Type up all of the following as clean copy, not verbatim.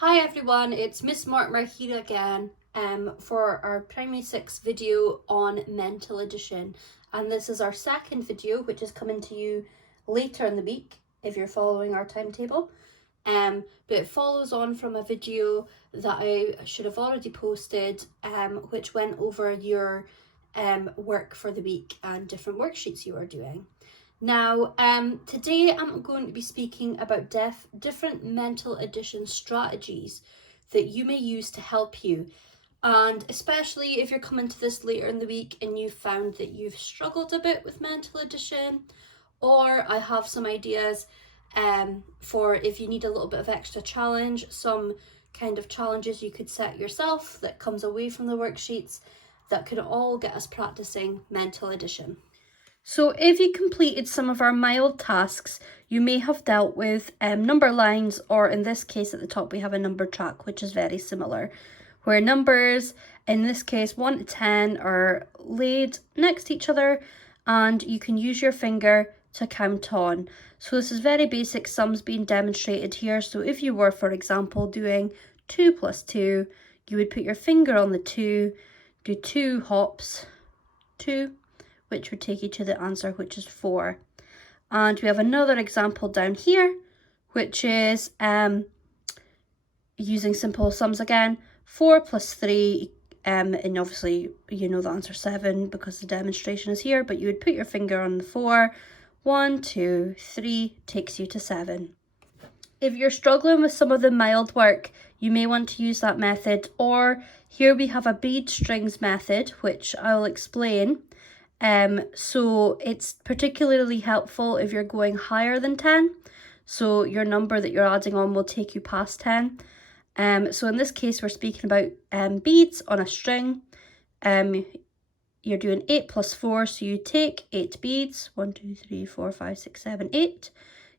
Hi everyone, it's Miss Mortimer here again for our Primary 6 video on mental addition, and this is our second video which is coming to you later in the week if you're following our timetable, but it follows on from a video that I should have already posted which went over your work for the week and different worksheets you are doing. Now, today I'm going to be speaking about different mental addition strategies that you may use to help you. And especially if you're coming to this later in the week and you've found that you've struggled a bit with mental addition, or I have some ideas for if you need a little bit of extra challenge, some kind of challenges you could set yourself that comes away from the worksheets that could all get us practicing mental addition. So if you completed some of our mild tasks, you may have dealt with number lines, or in this case at the top we have a number track, which is very similar, where numbers, in this case 1 to 10, are laid next to each other and you can use your finger to count on. So this is very basic sums being demonstrated here. So if you were, for example, doing 2 plus 2, you would put your finger on the 2, do 2 hops, 2, which would take you to the answer, which is 4. And we have another example down here, which is using simple sums again. 4 plus 3, and obviously you know the answer 7 because the demonstration is here, but you would put your finger on the 4. 1, 2, 3 takes you to 7. If you're struggling with some of the mild work, you may want to use that method, or here we have a bead strings method, which I'll explain. So it's particularly helpful if you're going higher than 10. So your number that you're adding on will take you past 10. So in this case, we're speaking about beads on a string. You're doing 8 plus 4, so you take 8 beads, 1, 2, 3, 4, 5, 6, 7, 8.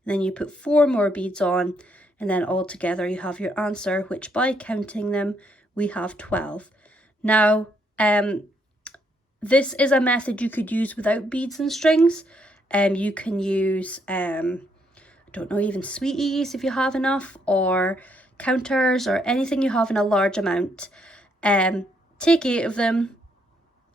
And then you put 4 more beads on, and then all together you have your answer, which by counting them, we have 12. Now, this is a method you could use without beads and strings. You can use, I don't know, even sweeties if you have enough, or counters, or anything you have in a large amount. Take 8 of them,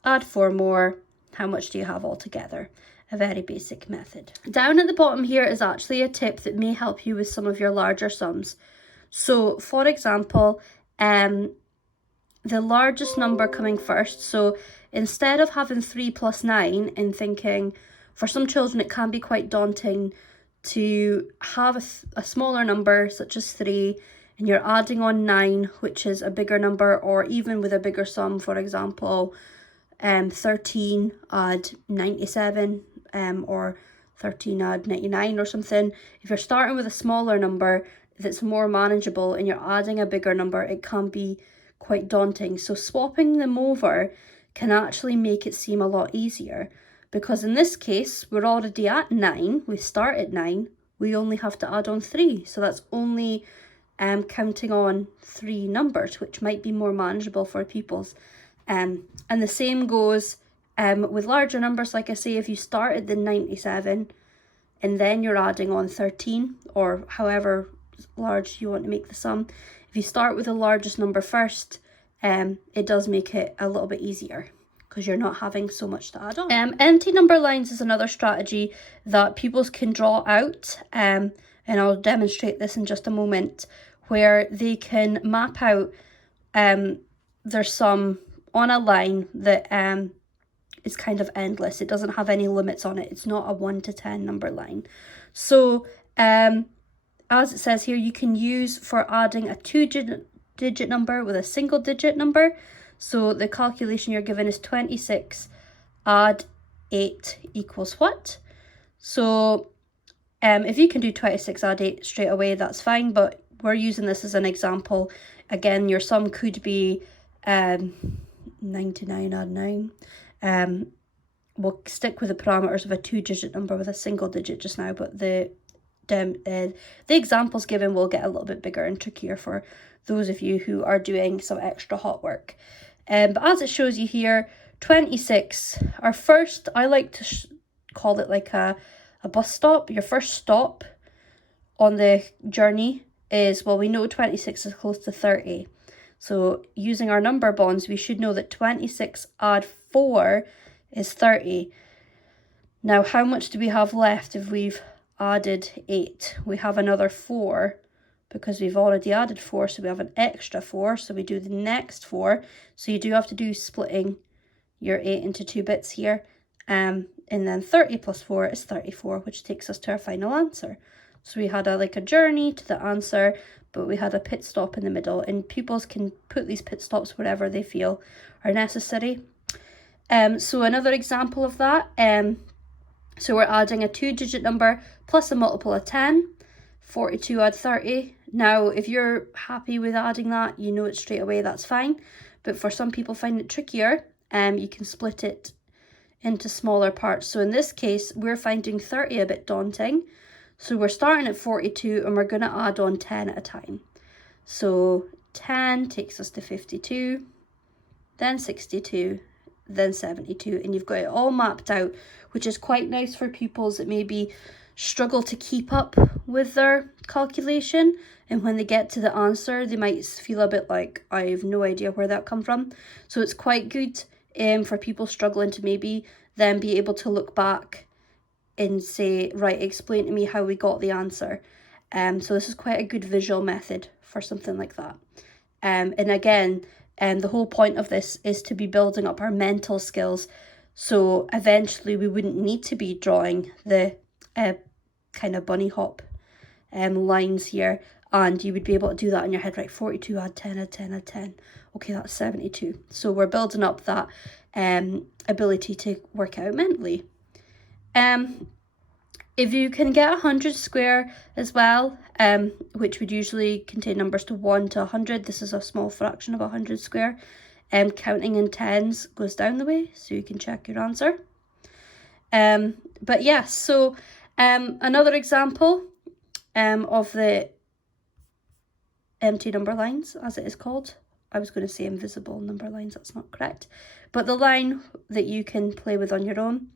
add 4 more. How much do you have altogether? A very basic method. Down at the bottom here is actually a tip that may help you with some of your larger sums. So, for example, the largest number coming first. So instead of having 3 plus 9 and thinking, for some children it can be quite daunting to have a smaller number such as 3 and you're adding on 9, which is a bigger number, or even with a bigger sum, for example, 13 add 97, or 13 add 99 or something. If you're starting with a smaller number that's more manageable and you're adding a bigger number, it can be quite daunting. So swapping them over can actually make it seem a lot easier, because in this case we're already at 9, we start at 9, we only have to add on 3, so that's only counting on 3 numbers, which might be more manageable for pupils. And the same goes with larger numbers. Like I say, if you start at the 97 and then you're adding on 13, or however large you want to make the sum, if you start with the largest number first, it does make it a little bit easier because you're not having so much to add on. Empty number lines is another strategy that pupils can draw out, and I'll demonstrate this in just a moment, where they can map out their sum on a line that is kind of endless. It doesn't have any limits on it. It's not a 1 to 10 number line. So as it says here, you can use for adding a 2-digit number with a single digit number. So the calculation you're given is 26 add 8 equals what? So if you can do 26 add 8 straight away, that's fine, but we're using this as an example. Again, your sum could be 99 add 9. We'll stick with the parameters of a 2-digit number with a single digit just now, but the examples given will get a little bit bigger and trickier for those of you who are doing some extra hot work. But as it shows you here, 26, our first, I like to call it like a bus stop, your first stop on the journey is, well, we know 26 is close to 30. So using our number bonds, we should know that 26 add 4 is 30. Now, how much do we have left if we've added 8? We have another 4 because we've already added 4, so we have an extra 4. So we do the next 4. So you do have to do splitting your 8 into 2 bits here. And then 30 plus 4 is 34, which takes us to our final answer. So we had a journey to the answer, but we had a pit stop in the middle, and pupils can put these pit stops wherever they feel are necessary. So another example of that, so we're adding a 2-digit number plus a multiple of 10, 42 add 30. Now, if you're happy with adding that, you know it straight away, that's fine. But for some people find it trickier, you can split it into smaller parts. So in this case, we're finding 30 a bit daunting. So we're starting at 42 and we're going to add on 10 at a time. So 10 takes us to 52, then 62, then 72, and you've got it all mapped out, which is quite nice for pupils that maybe struggle to keep up with their calculation, and when they get to the answer they might feel a bit like, I have no idea where that come from. So it's quite good for people struggling to maybe then be able to look back and say, right, explain to me how we got the answer. So this is quite a good visual method for something like that. And again, the whole point of this is to be building up our mental skills, so eventually we wouldn't need to be drawing the kind of bunny hop lines here, and you would be able to do that in your head, right? 42 add 10 add 10 add 10. Okay, that's 72. So we're building up that ability to work out mentally. If you can get 100 square as well, which would usually contain numbers to 1 to 100, this is a small fraction of 100 square. Counting in tens goes down the way, so you can check your answer. But yes, so another example of the empty number lines, as it is called. I was going to say invisible number lines, that's not correct. But the line that you can play with on your own.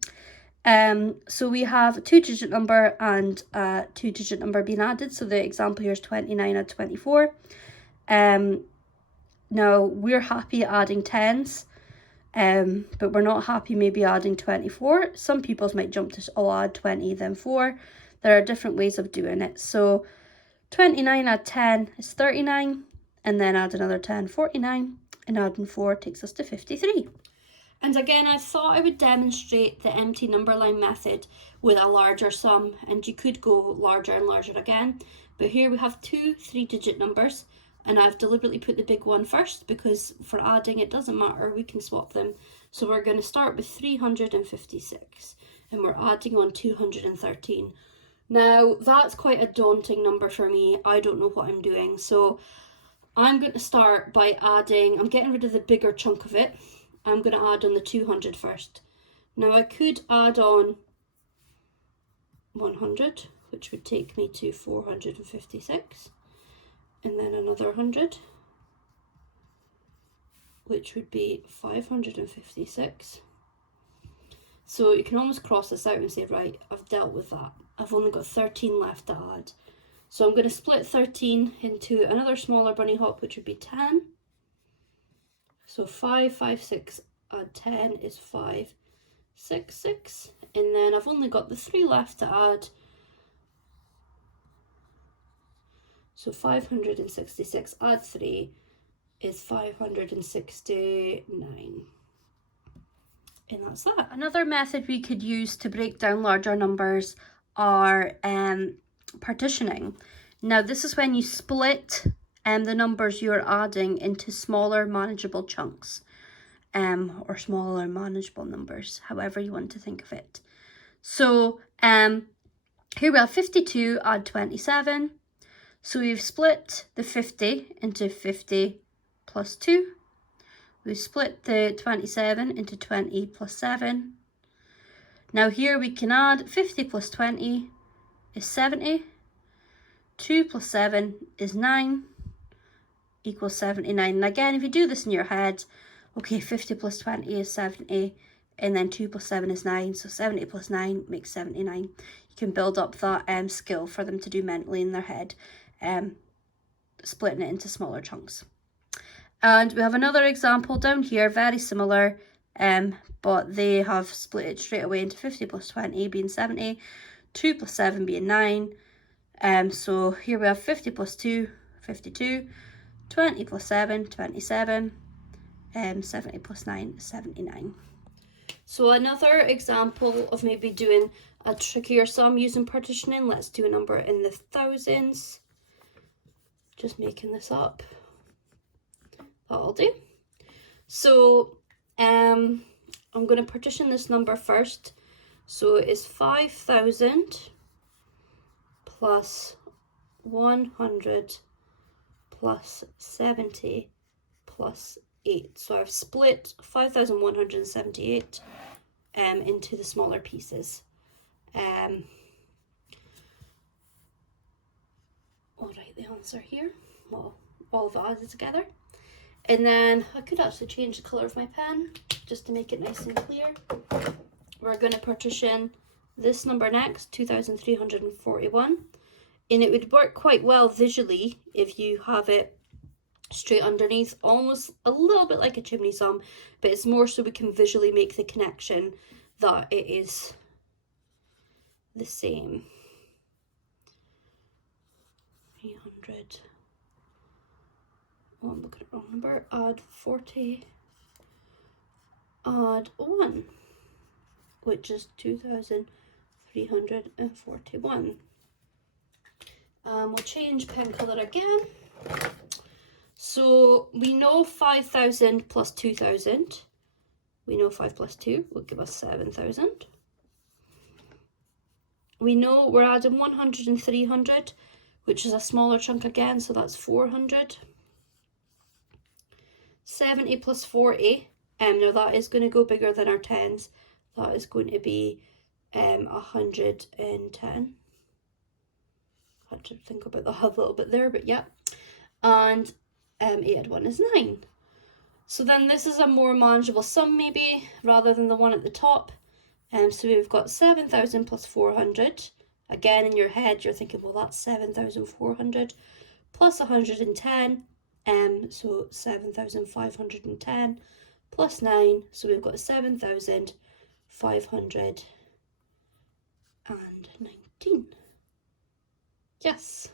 So we have a 2-digit number and a 2-digit number being added. So the example here is 29 add 24. Now we're happy adding tens, but we're not happy maybe adding 24. Some people might jump to, I'll add 20 then 4. There are different ways of doing it. So 29 add 10 is 39, and then add another 10, 49, and adding 4 takes us to 53. And again, I thought I would demonstrate the empty number line method with a larger sum, and you could go larger and larger again. But here we have 2 3-digit numbers, and I've deliberately put the big one first because for adding it doesn't matter, we can swap them. So we're going to start with 356, and we're adding on 213. Now that's quite a daunting number for me. I don't know what I'm doing, so I'm going to start by adding, I'm getting rid of the bigger chunk of it. I'm going to add on the 200 first. Now I could add on 100, which would take me to 456, and then another 100, which would be 556. So you can almost cross this out and say, right, I've dealt with that. I've only got 13 left to add. So I'm going to split 13 into another smaller bunny hop, which would be 10. So 556 add 10 is 566, and then I've only got the 3 left to add. So 566 add 3 is 569. And that's that. Another method we could use to break down larger numbers are partitioning. Now this is when you split the numbers you're adding into smaller manageable chunks, or smaller manageable numbers, however you want to think of it. So here we have 52 add 27. So we've split the 50 into 50 plus 2. We've split the 27 into 20 plus 7. Now here we can add 50 plus 20 is 70. 2 plus 7 is 9 equals 79. And again, if you do this in your head, okay, 50 plus 20 is 70, and then 2 plus 7 is 9, so 70 plus 9 makes 79. You can build up that skill for them to do mentally in their head. splitting it into smaller chunks. And we have another example down here, very similar, but they have split it straight away into 50 plus 20 being 70, 2 plus 7 being 9. So here we have 50 plus 2, 52, 20 plus 7, 27, 70 plus 9, 79. So another example of maybe doing a trickier sum using partitioning. Let's do a number in the thousands. Just making this up. That'll do. So I'm going to partition this number first. So it's 5,000 plus 100 plus 70 plus 8. So I've split 5,178 into the smaller pieces. I'll write the answer here. Well, all of it added together. And then I could actually change the colour of my pen just to make it nice and clear. We're going to partition this number next, 2,341. And it would work quite well visually if you have it straight underneath, almost a little bit like a chimney sum, but it's more so we can visually make the connection that it is the same. 300. Oh, I'm looking at the wrong number. Add 40. Add 1, which is 2,341. We'll change pen colour again. So we know 5,000 plus 2,000. We know 5 plus 2 will give us 7,000. We know we're adding 100 and 300, which is a smaller chunk again, so that's 400. 70 plus 40, now that is going to go bigger than our tens. That is going to be 110. Had to think about that a little bit there, but yeah. And 8 add 1 is 9. So then this is a more manageable sum maybe, rather than the one at the top. So we've got 7,000 plus 400. Again, in your head, you're thinking, well, that's 7,400 plus 110. So 7,510 plus 9. So we've got 7,519. Yes.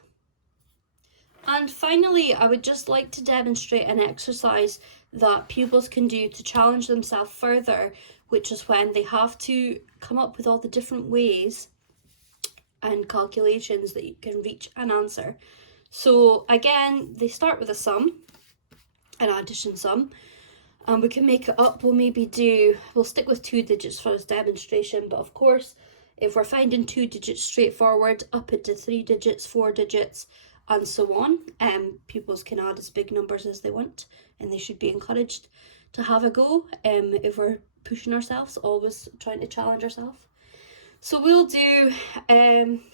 And finally, I would just like to demonstrate an exercise that pupils can do to challenge themselves further, which is when they have to come up with all the different ways and calculations that you can reach an answer. So again, they start with a sum, an addition sum, and we can make it up. We'll stick with 2 digits for this demonstration, but of course, if we're finding 2 digits straightforward, up into 3 digits, 4 digits, and so on, pupils can add as big numbers as they want, and they should be encouraged to have a go if we're pushing ourselves, always trying to challenge ourselves. So we'll do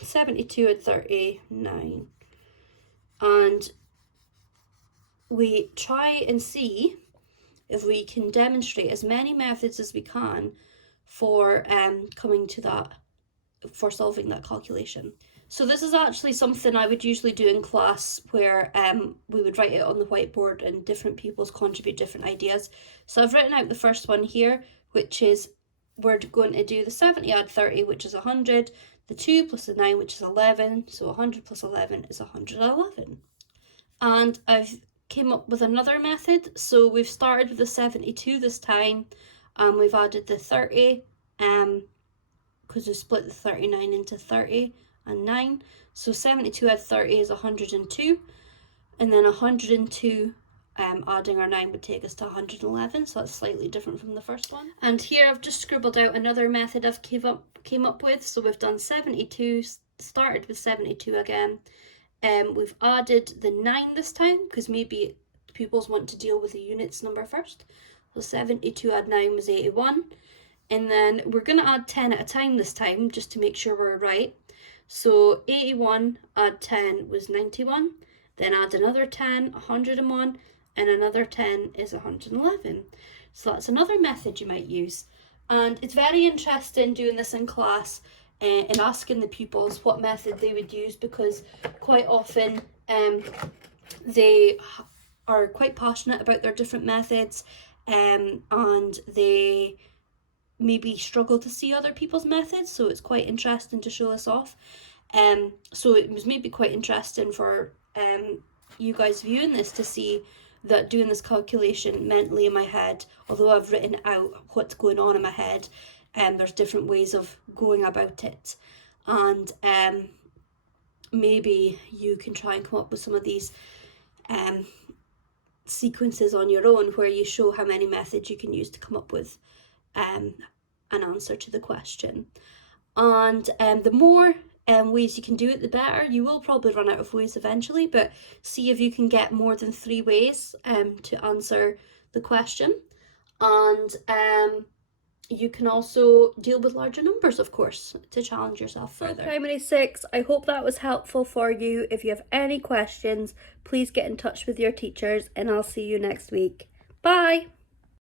72 at 39, and we try and see if we can demonstrate as many methods as we can for coming to that, for solving that calculation. So this is actually something I would usually do in class, where we would write it on the whiteboard and different pupils contribute different ideas. So I've written out the first one here, which is we're going to do the 70 add 30, which is 100, the 2 plus the 9, which is 11, so 100 plus 11 is 111. And I've came up with another method. So we've started with the 72 this time, and we've added the 30, because we split the 39 into 30 and 9. So 72 add 30 is 102, and then 102 adding our 9 would take us to 111, so that's slightly different from the first one. And here I've just scribbled out another method I've came up with. So we've done 72, started with 72 again. We've added the 9 this time, because maybe pupils want to deal with the units number first. So 72 add 9 was 81. And then we're going to add 10 at a time this time, just to make sure we're right. So 81 add 10 was 91. Then add another 10, 101. And another 10 is 111. So that's another method you might use. And it's very interesting doing this in class and asking the pupils what method they would use, because quite often they are quite passionate about their different methods, and they maybe struggle to see other people's methods, so it's quite interesting to show us off. So it was maybe quite interesting for you guys viewing this to see that doing this calculation mentally in my head, although I've written out what's going on in my head, there's different ways of going about it, and maybe you can try and come up with some of these sequences on your own where you show how many methods you can use to come up with an answer to the question. And the more ways you can do it, the better. You will probably run out of ways eventually, but see if you can get more than 3 ways to answer the question. And you can also deal with larger numbers, of course, to challenge yourself further. Primary 6, I hope that was helpful for you. If you have any questions, please get in touch with your teachers, and I'll see you next week. Bye!